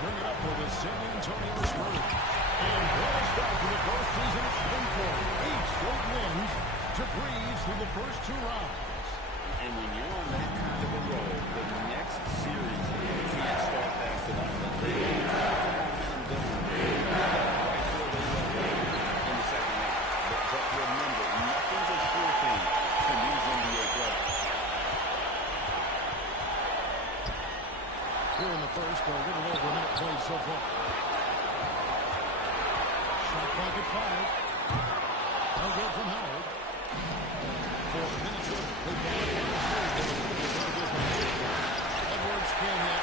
bring it up for the San Antonio Spurs. And what a start to the postseason it's been for. 8 straight wins to breeze through the first 2 rounds. And when you're on that kind of a roll, the next series can't start fast enough. They don't have momentum going. Right where they left in the second half. But remember, nothing's a sure thing in these NBA playoffs. Here in the first, a little over a minute played so far. Shot clock at 5. No good from Howard. 4 minutes in. Edwards can't hit.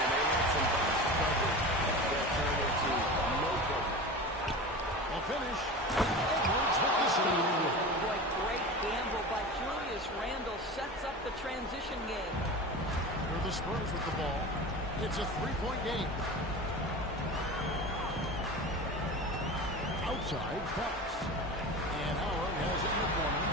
And they had some box coverage that turned into no cover. A finish. Edwards hit the ceiling. Boy, great gamble by Julius Randle. Sets up the transition game. Here are the Spurs with the ball. It's a 3-point game. Outside, Fox. And Howard has it in the corner.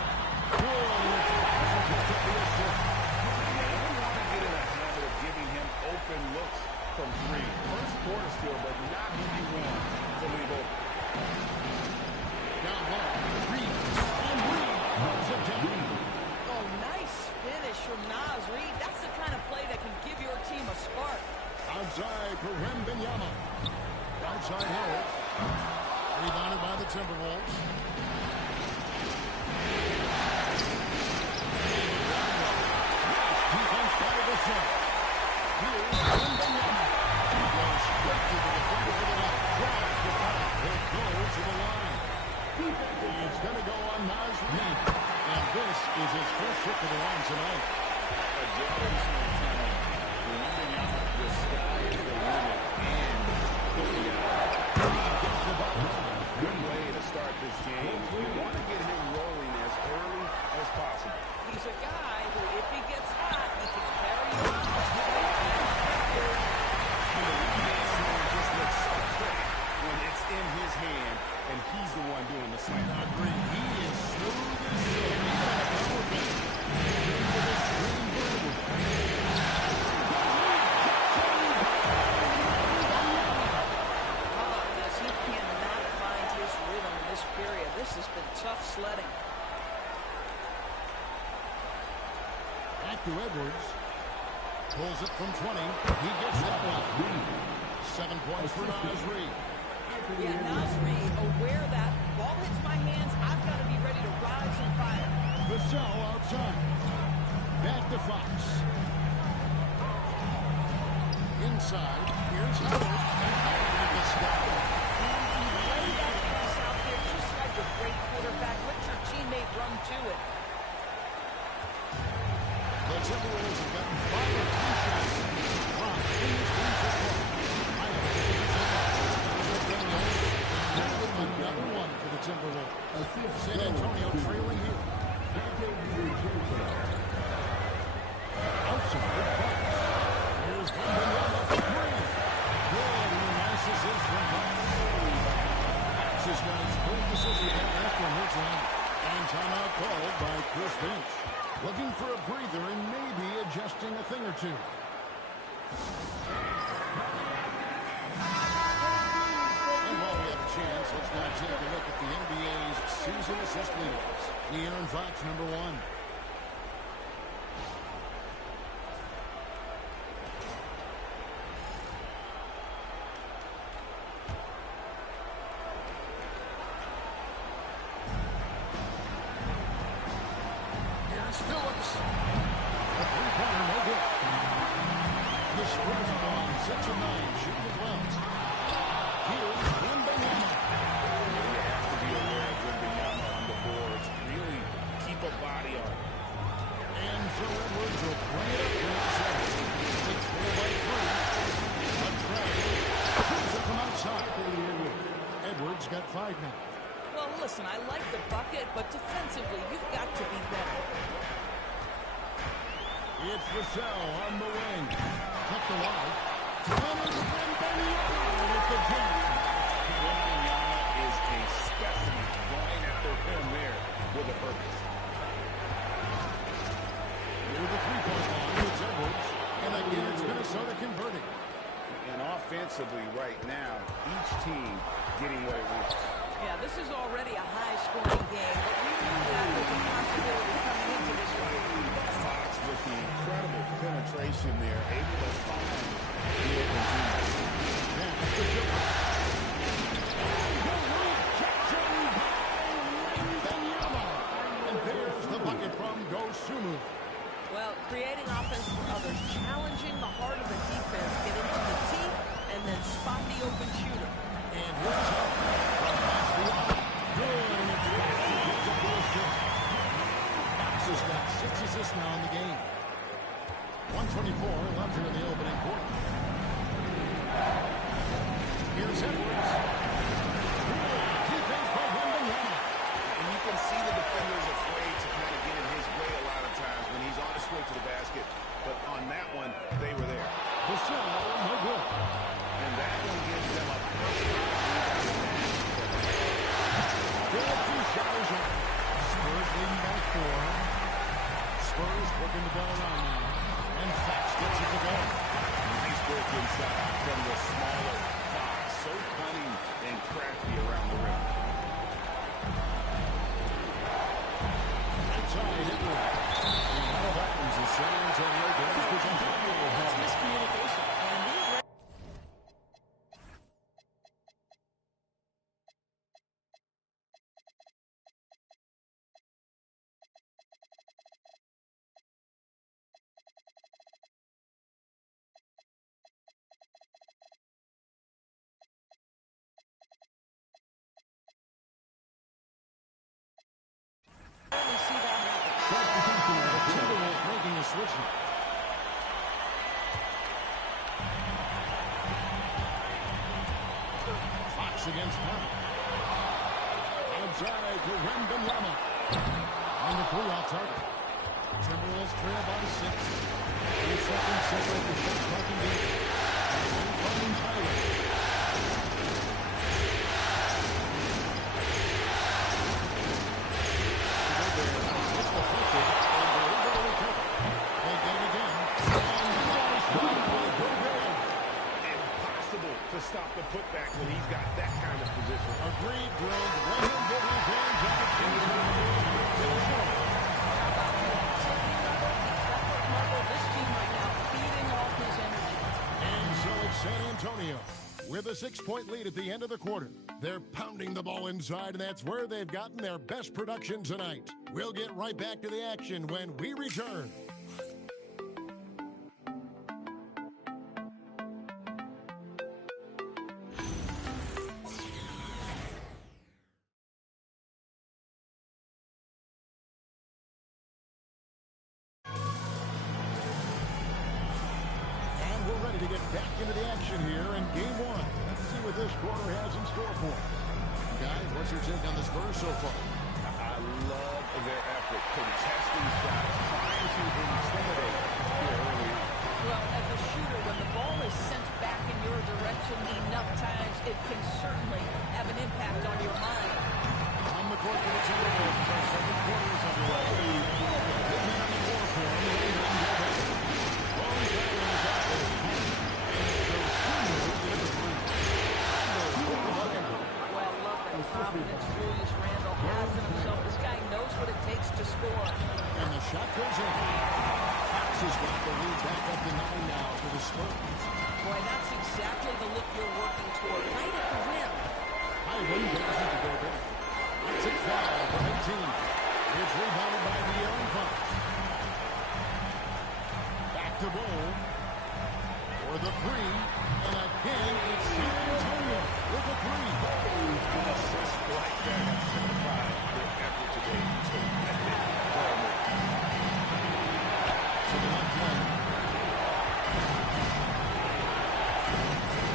Giving him open looks from 3. First quarter still, but not who you want to leave open. Down low. Reed. And Reed throws it down. Oh, nice finish from Naz Reid. That's the kind of play that can give your team a spark. Outside for Wembanyama. Outside Howard. Rebounded by the Timberwolves. Defense by the center. Here's Wembanyama. He goes straight to the defender for the line. Drives the foul. He'll go to the line. He's going to go on Naz Reid. And this is his first trip to the line tonight. A generational talent. Wembanyama, the sky is the limit. And he gets the ball. Good way to start this game. You want to get him rolling as early as possible. He's a guy who, if he gets hot, he can carry you on. Just looks so quick when it's in his hand, and he's the one doing the slam. I agree. He is smooth as silk. He's got a power thing. How about this? He cannot find his rhythm in this period. This has been tough sledding. Back to Edwards. Pulls it from 20. He gets that one. 7 points for Naz Reid. Yeah, Naz Reid, aware that ball hits my hands, I've got to be ready to rise and fire. Vassell outside. Back to Fox. Inside. Here's Howard. And the stop. Lay that pass out there just like a great quarterback. Let your teammate run to it. The Timberwolves have gotten 5 of 10 shots. From in this game so far. Another one for the Timberwolves. San Antonio trailing here. Outside, Fox. Here's Wembanyama for 3. Good, he misses his from Fox. Fox has got his full decision after a hurt round. And timeout called by Chris Finch. Looking for a breather and maybe adjusting a thing or two. And while we have a chance, let's now take a look at the NBA's season assist leaders. De'Aaron Fox, number 1. Phillips. A three-pointer, no good. The Spurs are on 6 of 9, shooting the clouds. Here's Wembanyama. You have to be aware of Wembanyama on the boards. Really keep a body on it. And so Edwards will bring it up to the seven. They trail by 3. A try. Brings it from outside. Edwards got 5 now. Well, listen, I like the bucket, but defensively, you've got to be better. It's Vassell on the wing. Tucked alive. Leonard Wembanyama with the jump. Wembanyama is a specimen going after him there with a purpose. Near the three-point line, it's Edwards. And again, it's Minnesota converting. And defensively right now, each team getting what it wants. Yeah, this is already a high-scoring game, but we knew that was a possibility coming into this one. Fox with the incredible penetration there, able to find the open team. And there's the bucket from Gosumu. Well, creating offense for others, challenging the heart of the defense, get into the teeth, and then spot the open shooter. And here's up from past the arc. Good, and it's Fox who picks up the assist. Fox has got 6 assists now in the game. 1:24 left here in the opening quarter. Here's Edwards. Defense by Wembanyama. And you can see the defenders afraid to kind of get in his way a lot of times when he's on his way to the basket. But on that one, they were there. The shot, no good. And that one gives them a personal advantage. Two shots up. Spurs leading by 4. Spurs working the ball around now. And Fox gets it to go. Nice work inside from the smaller Fox. So cunning and crafty around the rim. Outside, Edwards. And how happens is San Antonio gains possession. That's miscommunication. And these rarely see that happen. Substitution of the Timberwolves making a switch now. Fox against Powell. Outside to Wembanyama. On the 3 off target. Timberwolves trail by 6. 3 seconds separate the shot clock and game. And finds Highway. It's deflected, and they're able to recover. They get it again. And nice run by Gobert. Impossible to stop the putback when he's got that kind of position. Agreed, Greg. Let him get his hands on it. Finish it. How about the activity level, the effort level? This team right now feeding off his energy. And so it's San Antonio with a 6-point lead at the end of the quarter. They're pounding the ball inside, and that's where they've gotten their best production tonight. We'll get right back to the action when we return. And we're ready to get back into the action here in Game 1. Let's see what this quarter has in store for us. Guys, what's your take on the Spurs so far? I love their effort, contesting shots, trying to intimidate here early. Well, as a shooter, when the ball is sent back in your direction enough times, it can certainly have an impact on your mind. On the court for the Timberwolves as our second quarter is underway. Big man on the floor for him, Raymond Gobert. Long Zion is out there. And Dosunmu in the 3. Well, look at the confidence Julius Randle has in himself. This guy knows what it takes to score. And the shot goes in. Fox has got the lead back up to 9 now for the Spurs. Boy, that's exactly the look you're working toward. Right at the rim. Hyman goes into Gobert. It's a foul from 18. It's rebounded by De'Aaron Fox. Back to Bowl for the 3. And again, it's San Antonio with the 3. With assists like that, signified their effort today. To the left wing.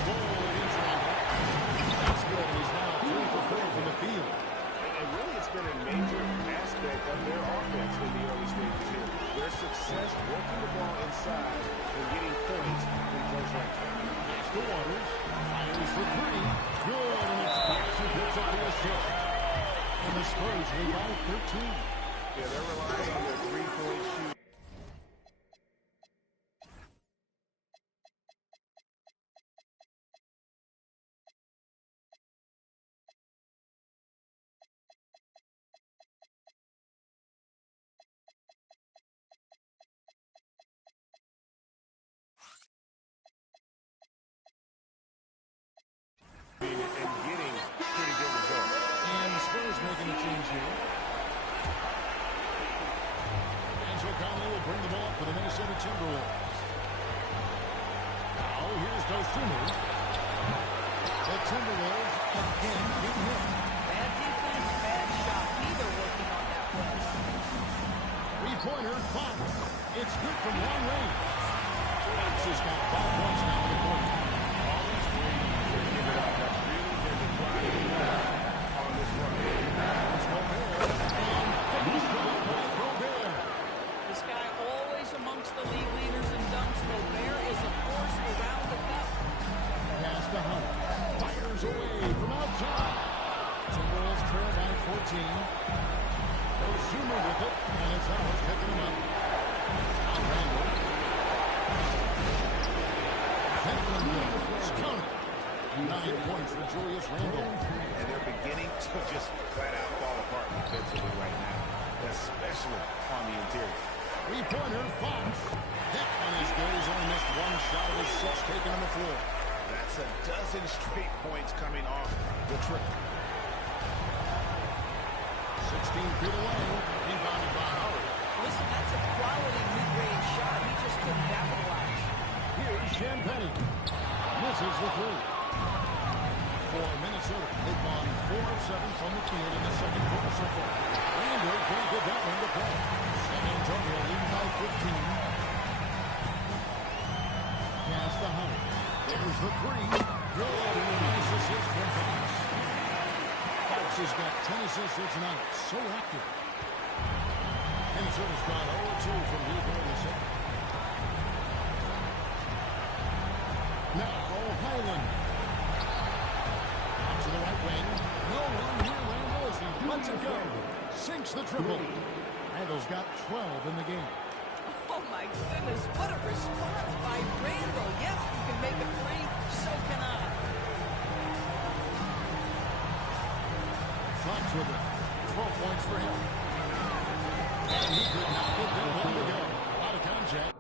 Bowl against Randle. That's good, and he's now 3 for 4 from the field. And really, it's been a major aspect of their offense in the early stages here. Their success working the ball inside and getting points from close range. Pass to Waters. Fires for 3. Good, and it's Fox who picks up the assist. And the Spurs lead by 13. Yeah, they're relying on their three-point shoot. will bring the ball up for the Minnesota Timberwolves. Now here's Dosumu. The Timberwolves again get hit. Bad defense, bad shot. Neither working on that play. Three-pointer, Fox. It's good from long range. Fox has got 5 points now in the quarter. All this waiting to give it up. That's really been the driving force on this run. There's Gobert. And finished the ball by Gobert. This guy always amongst the league leaders in dunks. Gobert is a force around the cup. Pass to Hunt. Fires away from outside. Timberwolves trail by 14. Dosumu with it, and it's out, picking him up. Now Randall. Fenton goes. Counted. 9 points for Julius Randle. And they're beginning to just flat out fall apart defensively right now, especially on the interior. Three-pointer, Fox. That one is good. He's only missed one shot of his 6 taken on the floor. That's a dozen straight points coming off the triple. 16 feet away. Rebounded by Howard. Listen, that's a quality mid-range shot. He just couldn't capitalize. Here's Champagne. Misses the 3. For Minnesota, they've gone 4 of 7 from the field in the second quarter so far. Randall can't get that one to play. San Antonio leading by 15. Pass to Howard. There's the 3. Good, and a nice assist from Fox. Fox has got 10 assists here tonight. So active. Minnesota's gone 0-2 from deep in the second. Now, Highland. Out to the right wing. No one near Randall as he lets it go. Sinks the triple. Randall's got 12 in the game. Oh, my goodness. What a response by Randall. Yes, you can make a 3. So can I. Fox with it. 12 points for him. And he could not get that one to go. Out of contact.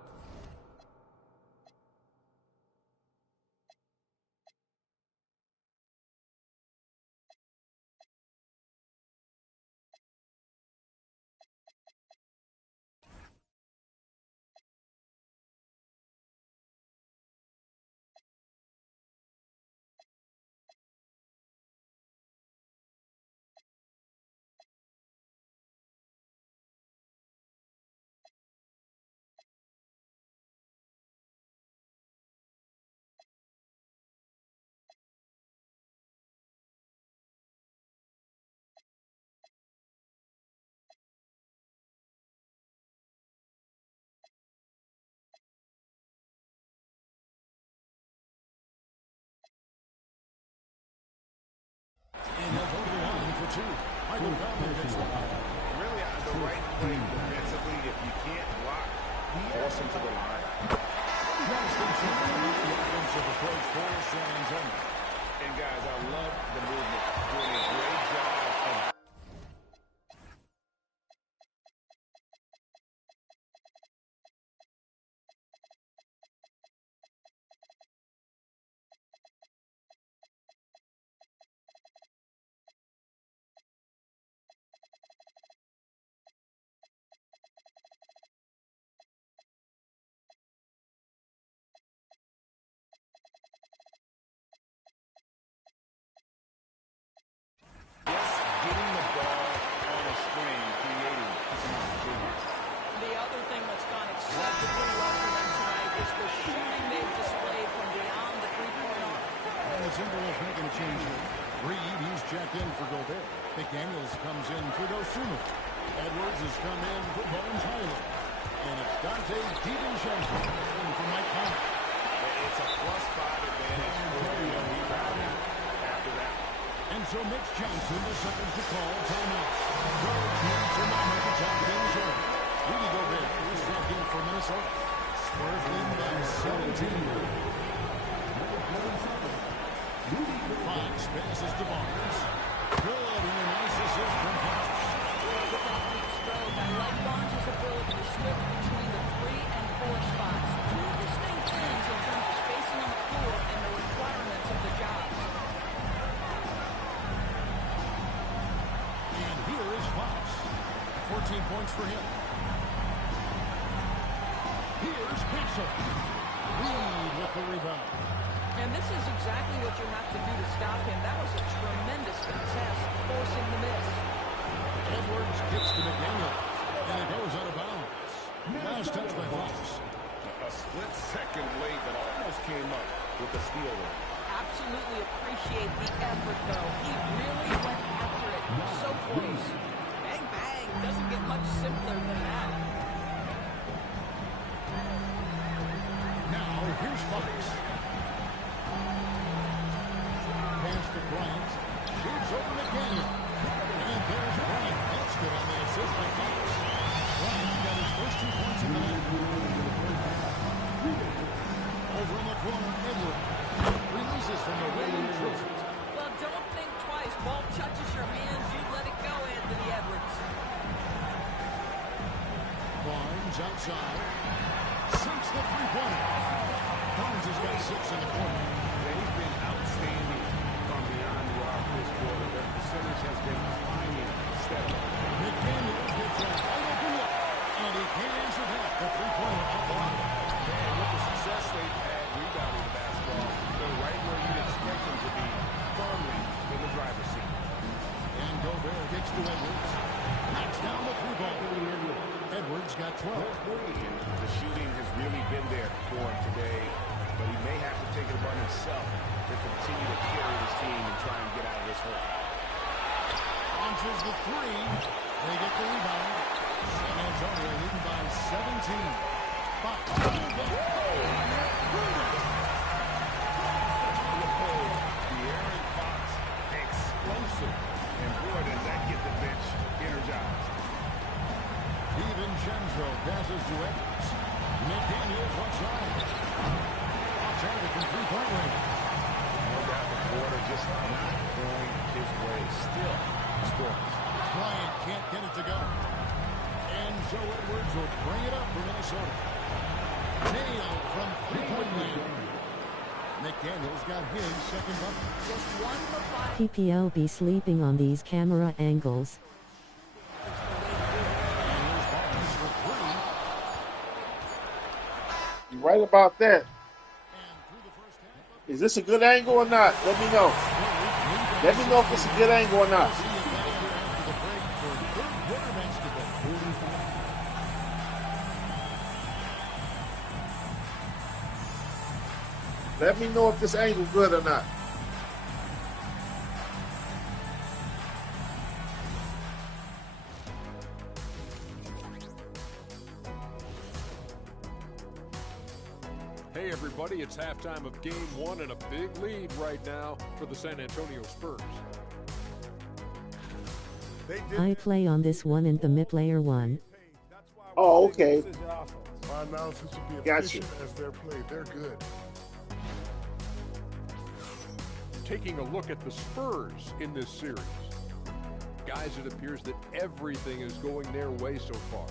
And he'll go to the line for 2. Michael Bellman gets the foul. Really on the right play defensively. If you can't block, force him to the line. Nice thing so far with the offensive approach for San Antonio. And guys, I love the movement. Doing a great job of getting the ball on a string, creating some opportunities. The other thing that's gone acceptably well for them tonight is the shooting they've displayed from beyond the three-point arc. And the Timberwolves making a change here. Reed, he's checked in for Gobert. McDaniels comes in for Dosumu. Edwards has come in for Bones Highland. And it's Dante DiVincenzo in for Mike Conley. It's a +5 advantage for the rebounding after that. And so Mitch Johnson decides to call timeout. Coach needs a moment to top things up. Rudy Gobert is checked in for Minnesota. Spurs lead by 17. Fox passes to Barnes. Good, and a nice assist from Fox. Look at that deep stroke. I like Barnes' ability to switch between the 3 and 4 spots. 2 distinct things in terms of spacing on the floor and the requirements of the jobs. And here is Fox. 14 points for him. reversal. Reed with the rebound. And this is exactly what you have to do to stop him. That was a tremendous contest, forcing the miss. Edwards kicks to McDaniel, and it goes out of bounds. Last touch by Fox. A split second late that almost came up with the steal there. Absolutely appreciate the effort, though. He really went after it. So close. Bang, bang. Doesn't get much simpler than that. Now, here's Fox. Pass to Bryant. Shoots over McDaniel. And there's Bryant. That's good on the assist by Fox. Bryant's got his first 2 points in the night. Over in the corner, Edwards. Releases from the way and drills it. Well, don't think twice. Ball touches your hands. You let it go, Anthony Edwards. Barnes outside. Sinks the three-pointer. Barnes has got 6 in the corner. They've been outstanding from beyond the arc this quarter. Their percentage has been climbing steadily. McDaniel gets a wide open look, and he can't answer back. The three-pointer up the line. And with the success they've had rebounding the basketball, they're right where you'd expect them to be, firmly in the driver's seat. And Gobert kicks to Edwards. Knocks down the three ball. Edwards got 12. And the shooting has really been there for him today, but he may have to take it upon himself to continue to carry this team and try and get out of this hole. Launches the three. They get the rebound. San Antonio leading by 17. Fox. The Aaron Fox, explosive. And boy, does that get the bench energized. DiVincenzo passes to Edwards. McDaniel front side. Off target from three-point range. No doubt the quarter just not going his way. Still scores. Bryant can't get it to go. And Joe Edwards will bring it up for Minnesota. Nailed from three-point land. McDaniel's got his second bucket. Just one for 5. PPL be sleeping on these camera angles. You're right about that. Is this a good angle or not? Let me know. Let me know if it's a good angle or not. Let me know if this angle good or not. Hey everybody, it's halftime of game 1 and a big lead right now for the San Antonio Spurs. I play on this one and the mid-layer one. Oh, okay. My analysis would be Gotcha. efficient as their play. They're good. Taking a look at the Spurs in this series. Guys, it appears that everything is going their way so far.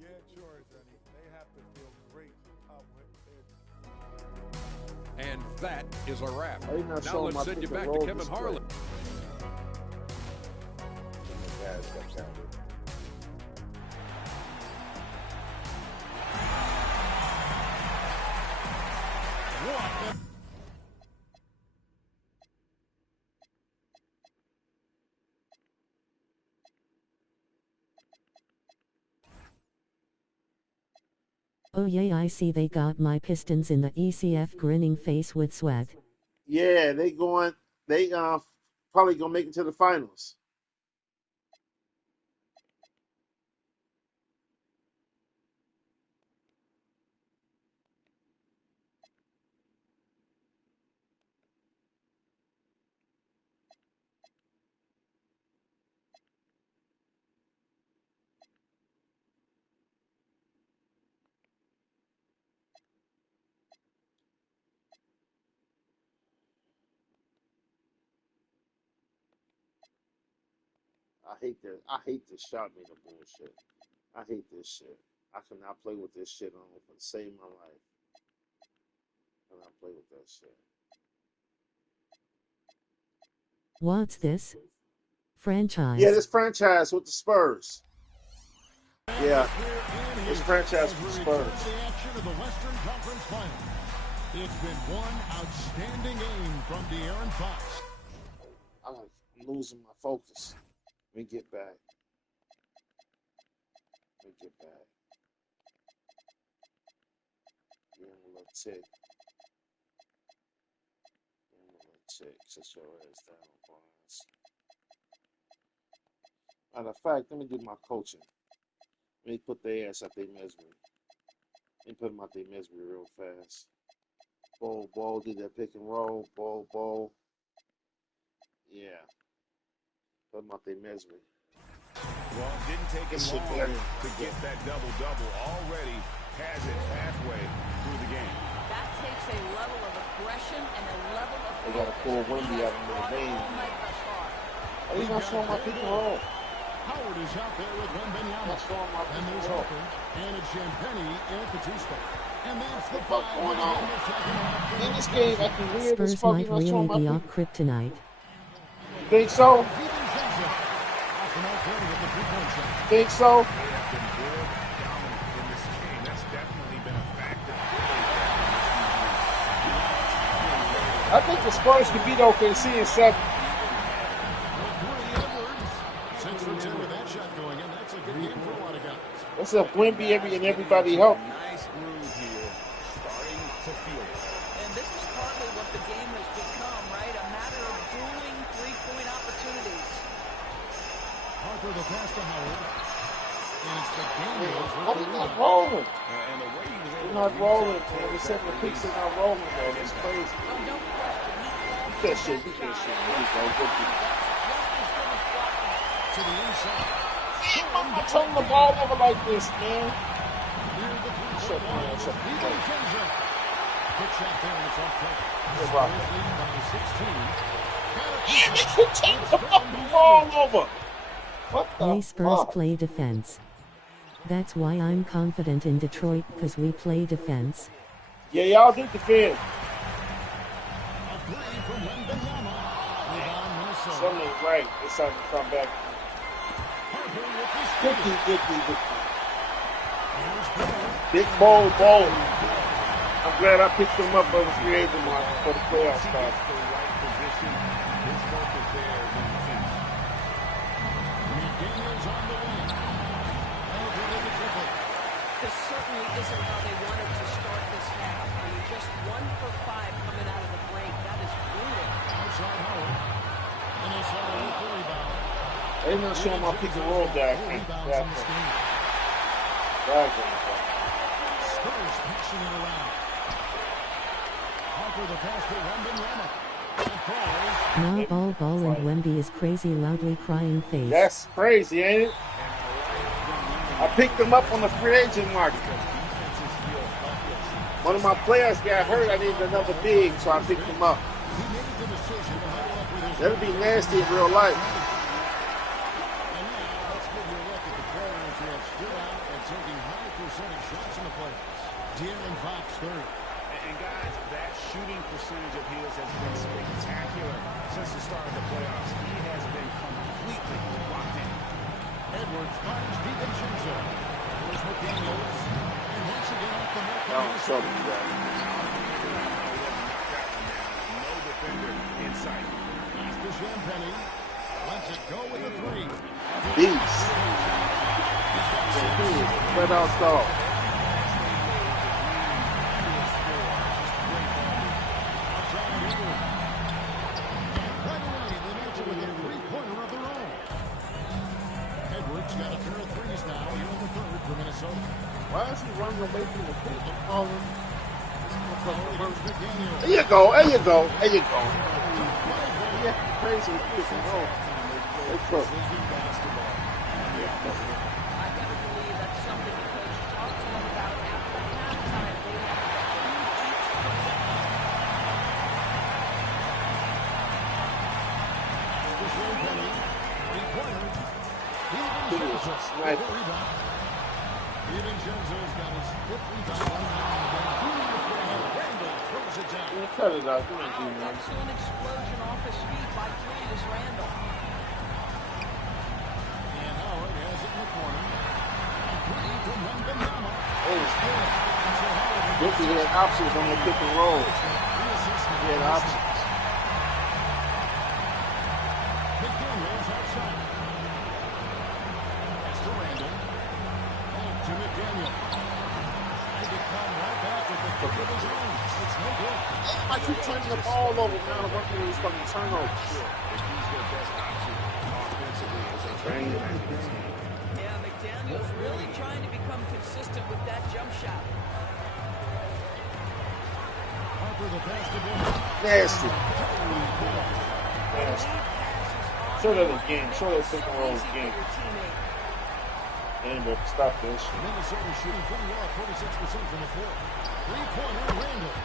Yeah, sure, Zenny. They have to feel great And that is a wrap. Are you not Now showing let's my send you pick and back to roll Kevin display? Harlan. Oh yeah, I see they got my Pistons in the ECF grinning face with sweat. Yeah, they probably gonna make it to the finals. I hate this shot meter bullshit. I hate this shit. I cannot play with this shit on for the save my life. I cannot play with that shit. What's this? Franchise. Yeah, this franchise with the Spurs. Yeah. Here in This franchise as for we the return Spurs. to the action of the Western Conference Final. It's been one outstanding game from De'Aaron Fox. I'm losing my focus. Let me get back. Give him a little tick. Sit your ass down, Barnes. Matter of fact, let me do my coaching. Let me put their ass out their misery. Let me put them out their misery real fast. Ball, do that pick and roll. Ball. Yeah. Put them out their misery. Well, it didn't take him long to get that double-double. Already has it halfway through the game. That takes a level of aggression and a level of They got to pull Wemby out of their vein. Oh, he's not showing my pick and roll. Howard is out there with Wembanyama. And there's Harper. And it's Champagny in at the two spot. And that's the What going on? In this game, I can weird as Spurs fuck. might He's not really showing my be pick. our kryptonite. Think so? Think so? They have been more dominant in this game. That's definitely been a factor. I think the Spurs could beat OKC in 7. What's up, Wemby? Everybody help. Nice groove here, starting to feel it. And this is partly what the game has become, right? A matter of dueling three-point opportunities. Harper the pass to Howard. And it's the game. Why are not rolling? And the way he was They're able not to rolling, reset man. They're that setting the picks, they're release. not rolling, man. It's crazy. Oh, no question. Beat that shit. There you go. Good beat. To the inside. I'm not turning the ball over like this, man. Shut my ass up. DiVincenzo. Good shot there, and it's off target. Good rock. Spurs leading by 16. Yeah, they should turn the fucking ball over. What the We Spurs fuck? play defense. That's why I'm confident in Detroit, because we play defense. Yeah, y'all do defend. A three from Wembanyama. Rebound, Minnesota. Something ain't right. It's time to come back. Harper with the Good steal. D, good D, good D. Here's Ball. Big bowl. I'm glad I picked him up on the free agent market for the playoff He spot. gets the right position. His focus there is on the finish. McDaniels on the wing. Over to the triple. This certainly isn't how they wanted to start this half. I mean, just 1 for 5 coming out of the break. That is brutal. Outside Howard. Minnesota with the rebound. They're not showing my pick and roll guy. Rebounds Yeah, in this game. Spurs passing it around. Harper the pass to Wembanyama. It falls. Nah, ball and Wemby is crazy loudly crying face. That's crazy, ain't it? I picked him up on the free agent market. One of my players got hurt. I needed another big, so I picked him up. He made the decision to huddle up with his That'll be nasty in real life. And now let's give you a look at the players who have stood out and taking high percentage shots in the playoffs. De'Aaron Fox third. And guys, that shooting percentage of his has been spectacular since the start of the playoffs. He has been completely locked in. Edwards finds DiVincenzo. Here's McDaniels. And once again off the mark. Oh, trouble, you guys. No defender in sight. Pass to Champagny. Lets it go with a three. Beast. Spread out dog. Outside Edwards. And right away, they match it with a three-pointer of their own. Edwards got a pair of threes now here in the third for Minnesota. Why is he running away from the pick and calling? Here's McDaniels. There you go. Yeah, crazy pick and roll. They cook. I got to believe that's something the coach talked to them about after halftime. They have to each possession. Champagny. Three-pointer. DiVincenzo. Sniper. DiVincenzo's got his fifth rebound on the Randall throws it down. Yeah, cut it out. You ain't doing nothing. Excellent explosion off his feet by Julius Randle. And Howard has it in the corner. three from Wembanyama. Oh, Good. And so Holiday Rookie had options on the pick and roll. three assists He had options. McDaniels outside. That's to Randall. Back to McDaniel. Trying to come right back with the kick of his own. It's no good. I keep turning the ball over now to work with these fucking turnovers. Sure, if he's their best option offensively as they try to get back in this game. Yeah, McDaniel's really trying to become consistent with that jump shot. Harper the pass to Bill. Nasty. Lead Nasty. passes Show on that the again. run Show make that it pick and so roll easy for again. your teammate. Anyway, stop this. Minnesota shooting pretty well, 46% from the floor. Three-pointer, Randall.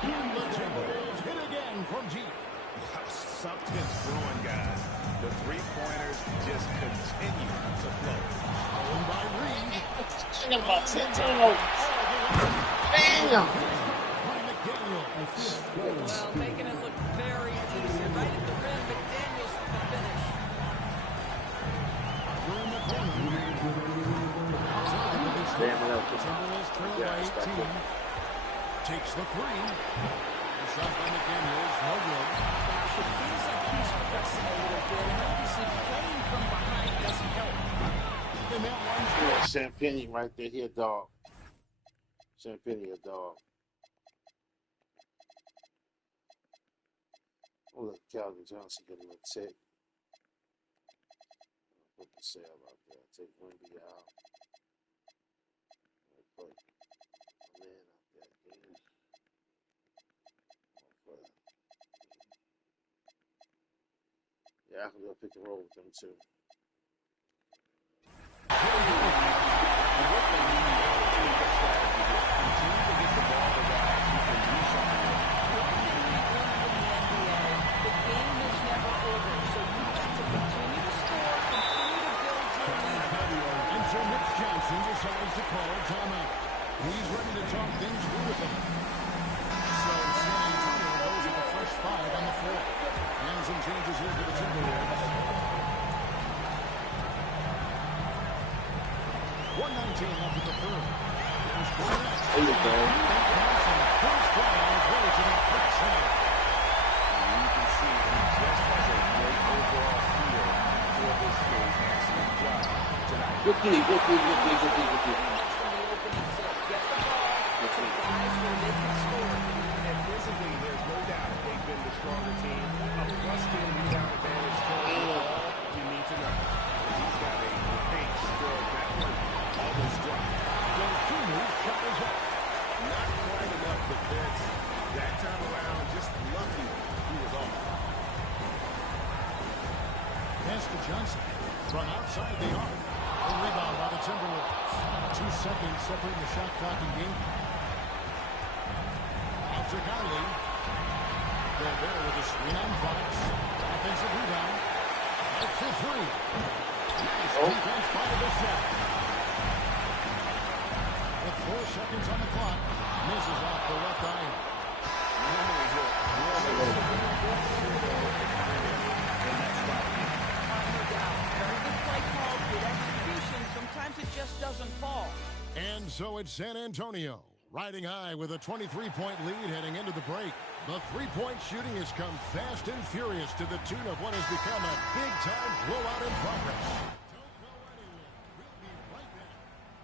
And the Timberwolves hit again from deep. Wow, something's brewing, guys. The three-pointers just continue to flow. Stolen by Reed. I got about 10 turnovers. Damn. By McDaniel. Well, making it look very easy. Right at the rim, McDaniel's with the finish. Harper in the corner. Target the big Damn it up. Timberwolves trail by Yeah, it's back 18. Takes the three. The shot by McDaniels, no good. Gosh, it feels like he's pressing a little bit, and obviously playing from behind doesn't help. And that one's Yeah, Champagne right there. He a dog. Champagne a dog. Oh, look, Calvin Johnson getting a tick. What to say about that? Take Wemby out. Put a man out there again. Yeah, I can go pick and roll with them too. Continue to get the ball to guys who can do something with it. One thing we've learned in the NBA, the game is never over, so you've got to continue to score, continue to build your lead. And so Mitch Johnson decides to call a timeout. He's ready to talk things through with them. So San Antonio goes with a fresh five on the floor. And some changes here for the Timberwolves. 1:19 left in the third. Here's Cornette. There you go. First play on his way to the quick side. And you can see he just has a great overall feel for this game. Excellent job tonight. Good D, good D, good D, good D, good D. From the opening tip, get the ball to guys where they can score. And physically, there's no doubt they've been the stronger team. A +10 rebound advantage tells you all you need to know. He's got a great stroke. That one almost dropped. Dosunmu's shot is up. Not quite enough defense. That time around, just lucky he was off. Pass to Johnson from outside the arc. A rebound by the Timberwolves. 2 seconds separating the shot clock and game. Out to Conley. Gobert with a screen on Fox. Offensive rebound. Out for three. Nice defense by the shot. With 4 seconds on the clock. Misses off the left iron. Normally he'll throw it in that spot again. No doubt. Very good play call, good execution. Sometimes it just doesn't fall. And so it's San Antonio, riding high with a 23-point lead heading into the break. The three-point shooting has come fast and furious to the tune of what has become a big-time blowout in progress. Don't go anywhere. We'll be right back.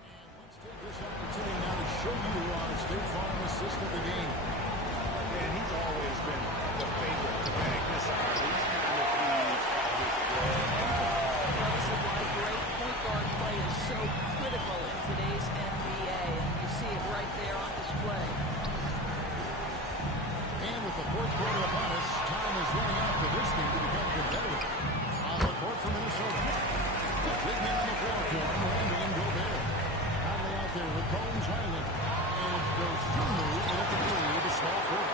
And let's take this opportunity now to show you our State Farm assist of the game. And he's always been the favorite to magnify these kind of feeds off his bread and butter. Well, this is why great point guard play is so critical in today's NBA, and you see it right there on display. And with the fourth quarter upon us, time is running out for this game to become competitive. On the court for Minnesota. The big man on the floor for him, Randall and Gobert. Conley out there with Bones Highland. And it's Dosunmu in at the three, the small forward.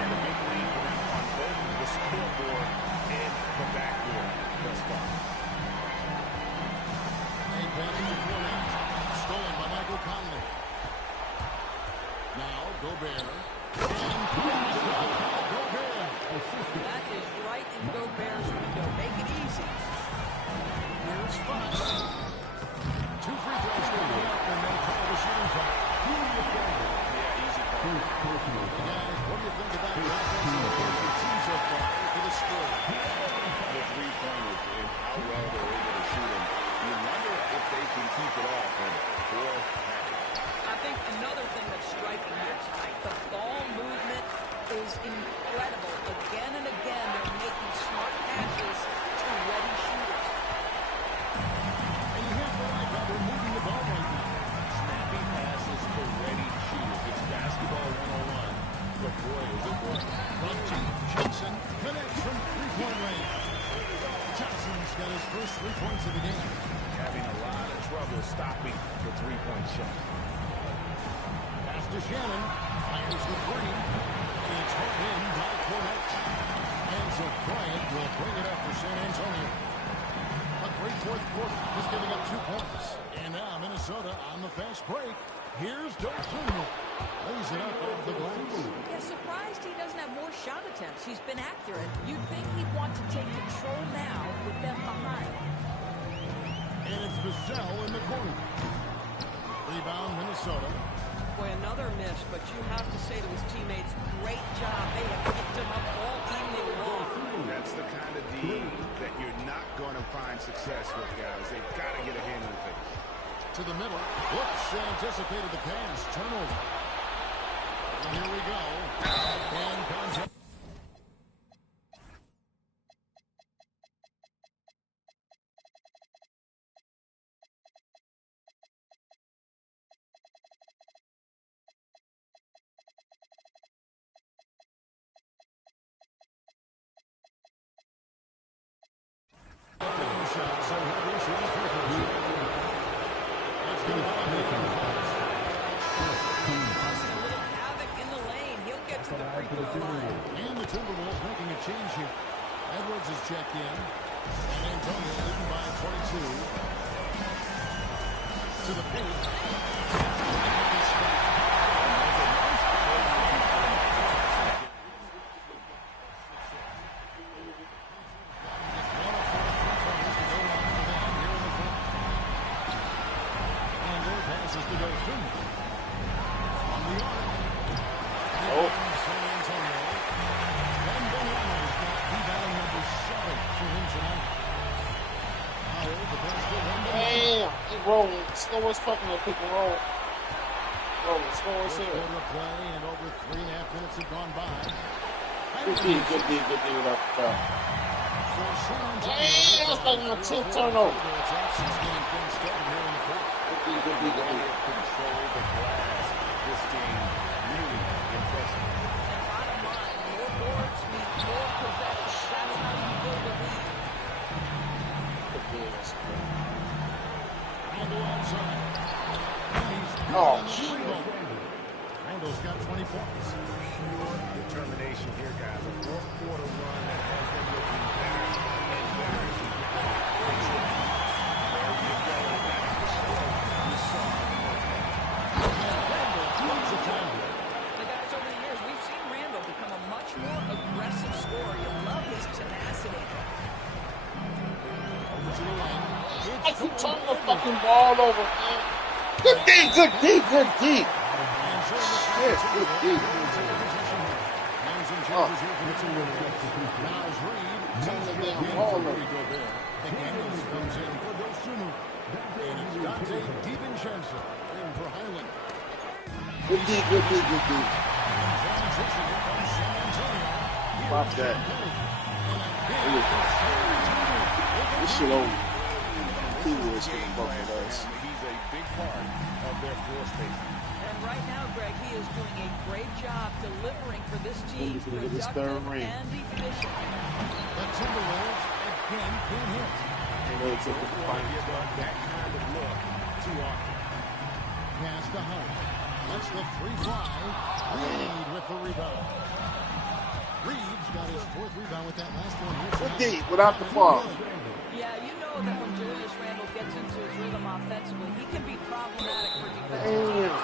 And a big lead for him on both the scoreboard and the backboard thus far. A pass in the corner. Stolen by Michael Conley. Now Gobert. And Gobert. That is right in Gobert's window. Make it easy. Here's Fox. 2 free throws. offensive team so far for the Spurs. The three-pointers and how well they're able to shoot them. You wonder if they can keep it off. And boy, I think another thing that's striking here tonight, the ball movement is incredible. Again and again, they're making smart passes to ready shooters. And you have to like how they're moving the ball right now. snappy passes to ready shooters. It's basketball 101. But boy, is it working. From deep, Johnson connects from three-point range. Johnson's got his first 3 points of the game. Having a lot of trouble stopping the three-point shot. Pass to Shannon. Fires the three. It's hit in by Cornett. And so Bryant will bring it up for San Antonio. A great fourth quarter, just giving up 2 points. And now Minnesota on the fast break. Here's Dosunmu. Lays it up off the glass. Yeah, surprised he doesn't have more shot attempts. He's been accurate. You'd think he'd want to take control now with them behind. And it's Vassell in the corner. Rebound, Minnesota. Boy, another miss, but you have to say to his teammates, great job. They have picked him up all evening long. That's the kind of D that you're not going to find success with, guys. They've got to get a hand in the face. To the middle. Whoops, anticipated the pass. Turnover. And here we go. And contact. Shot, so he'll be shooting free throws. That's going to Causing a little havoc in the lane. He'll get to the free throw line. And the Timberwolves making a change here. Edwards is checked in. San Antonio leading by 22. To the paint. Passes to Dosunmu. From the arc. San Antonio. Ben Banyama's got rebound number 7 for him tonight. Howard, the pass to Wendell. Damn, he rolling. Slow as fucking pick and roll. Rolling, slow as Fourth hell. quarter of play, and over 3.5 minutes have gone by. Good D without the foul. For San Antonio. Damn, it's like a 10 turnover. It's absence getting things started here in the fourth. They control the glass. This game really impressive. And bottom line, more boards means more possession. That's how you build a lead. Randall outside. And he's Oh, on the shit. rebound. Randall's got 20 points. Pure determination here, guys. A fourth quarter run that has them looking better and better as we get better. There you go. That's the story we saw. Randall runs it down. The guys over the years, we've seen Randall become a much more aggressive scorer. You love his tenacity. Over to the lane. I keep turning the fucking ball over, man. Good D, good D, good D. Shit, good D. Oh. Turn the damn ball over. McDaniels comes in for Dosunmu. And it's Dante DiVincenzo in for Highland. Good D, good D, good D. Transition here comes San Antonio. Pop that. This shit over. He was getting both of us. He's a big part of their floor spacing. And right now, Greg, he is doing a great job delivering for this team. He's gonna get his third Productive ring. and efficient. The Timberwolves again can't hit. Really took the Don't fight. give up that kind of look too often. Pass to Howard. That's the free fly. Reed with the rebound. Reed's got his 4th rebound with that last one here. Good D, without the ball. Yeah, you know that when Julius Randle gets into his rhythm offensively, he can be problematic for defensive Damn. teams.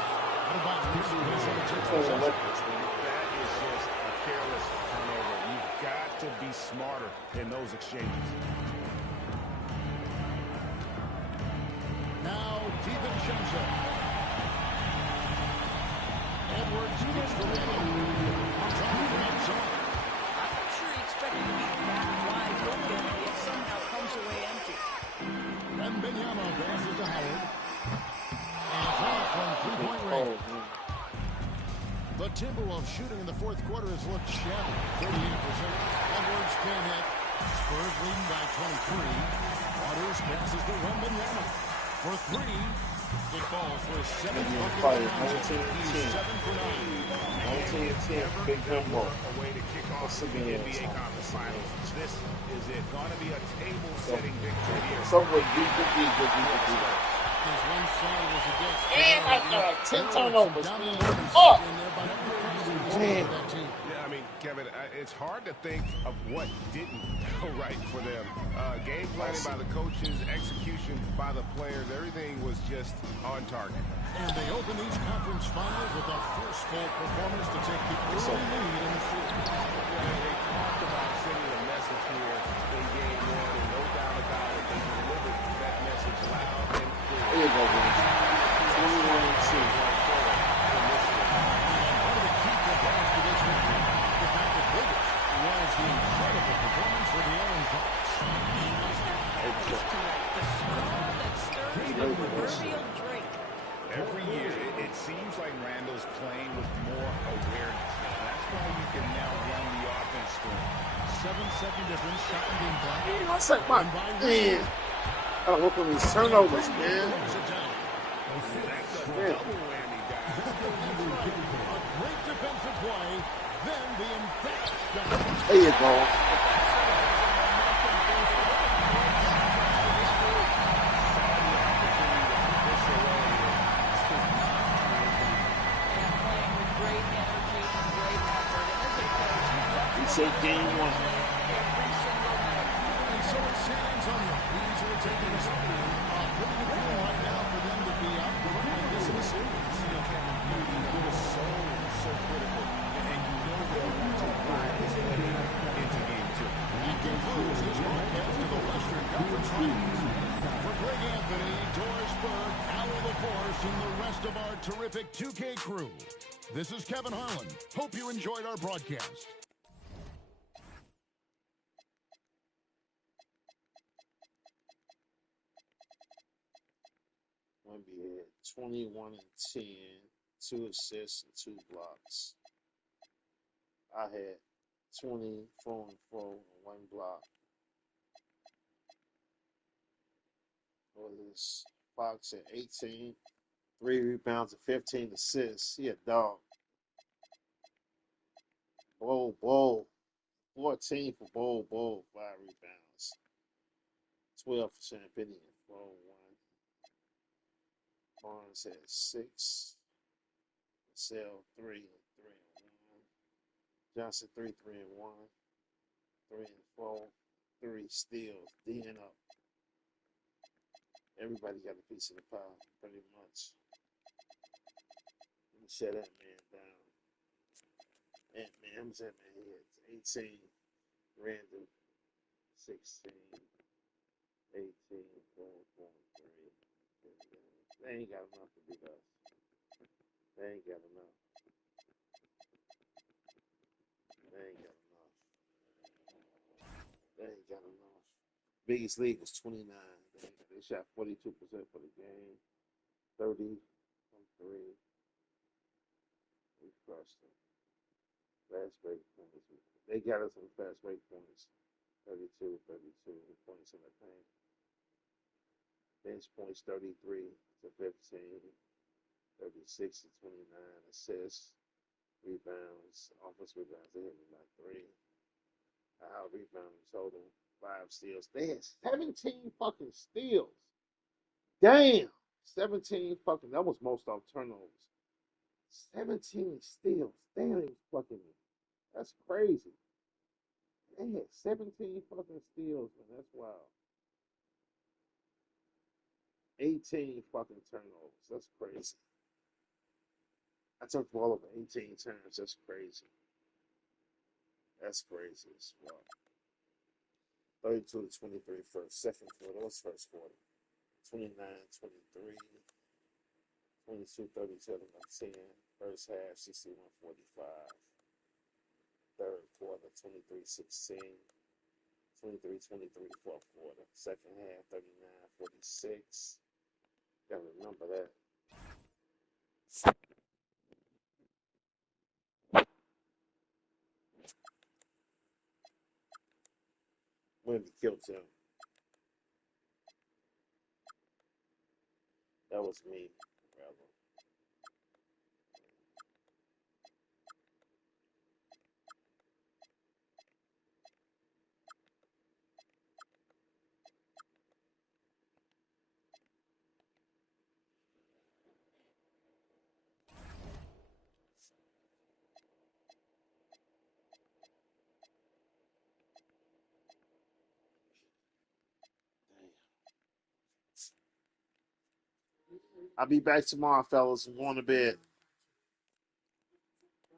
What about Minnesota takes Oh, possession? electric, man. That is just a careless turnover. You've got to be smarter in those exchanges. Now DiVincenzo. Edwards gets the rebound. On top of the bench. Timberwolves shooting in the fourth quarter has looked shabby, 38%. Edwards can't hit. Spurs leading by 23. Waters passes to Wembanyama for three. It falls for his seventh bucket of the round. He's 7 for 9. 19-10, big number. A way to kick off the NBA Conference Finals. This is it. Going to be a table-setting victory here. So good, good. His one side was against. Yeah, my God, 10 turnovers. Oh! Yeah, I mean, Kevin, it's hard to think of what didn't go right for them. Game planning by the coaches, execution by the players, everything was just on target. And they open these conference finals with a forceful performance to take the early lead in the series. They talked about sending a message here in game one, and no doubt about it, they delivered that message loud and clear. There you go, man. 21-2. Was the incredible performance for the Aaron Fox. He was their catalyst tonight, the straw that stirs the proverbial drink. Every year, it seems like Randall's playing with more awareness. And that's why you can now run the offense through him. 7-second difference, shot and game clock. Man, I said, my man. I don't work on these turnovers, man. That's a double whammy, guys. A great defensive play, then the emphatic shot. There you go. He said game one. And so it's San Antonio. These are taking us pretty good feeling right now for them to be up front this in the series. It was so critical. And you know they'll want to ride this lead into game two. That concludes this broadcast of the Western Conference Finals. For Greg Anthony, Doris Burke, Al LaForce, and the rest of our terrific 2K crew, this is Kevin Harlan. Hope you enjoyed our broadcast. Wemby had 21-10, 2 assists and 2 blocks. I had 24 and 4 and 1 block. What is this? Fox at 18, 3 rebounds and 15 assists. He a dog. Bowl. 14 for Bowl, 5 rebounds. 12 for Champagnon, 4 and 1. Barnes had 6. Sell 3 and 1. Johnson 3 and 1. 3 and 4. 3 steals. D'ing up. Everybody got a piece of the pie, pretty much. Let me shut that man down. Ant-Man, he had 18. Randall 16. 18. 4 and 3. They ain't got enough to beat us. They ain't got enough. Biggest lead was 29. They shot 42% for the game. 30 from 3. We crushed them. Fast break points. They got us some fast break points. 32 points in the paint. Bench points 33 to 15. 36 to 29. Assists. Rebounds. Offense rebounds. They hit me by 3. Out rebounding total. 5 steals. They had 17 fucking steals. Damn. 17 fucking. That was most off turnovers. 17 steals. Damn, he was fucking me. That's crazy. They had 17 fucking steals, man. That's wild. 18 fucking turnovers. That's crazy. I took the ball over 18 times. That's crazy. That's crazy as well. 32 to 23 first. Second quarter. What's first quarter? 29, 23. 22, 37 by 10. First half, 61, 45. Third quarter, 23, 16. 23, 23, fourth quarter. Second half, 39, 46. Gotta remember that. when he killed him. That was me, rather. I'll be back tomorrow, fellas. I'm going to bed.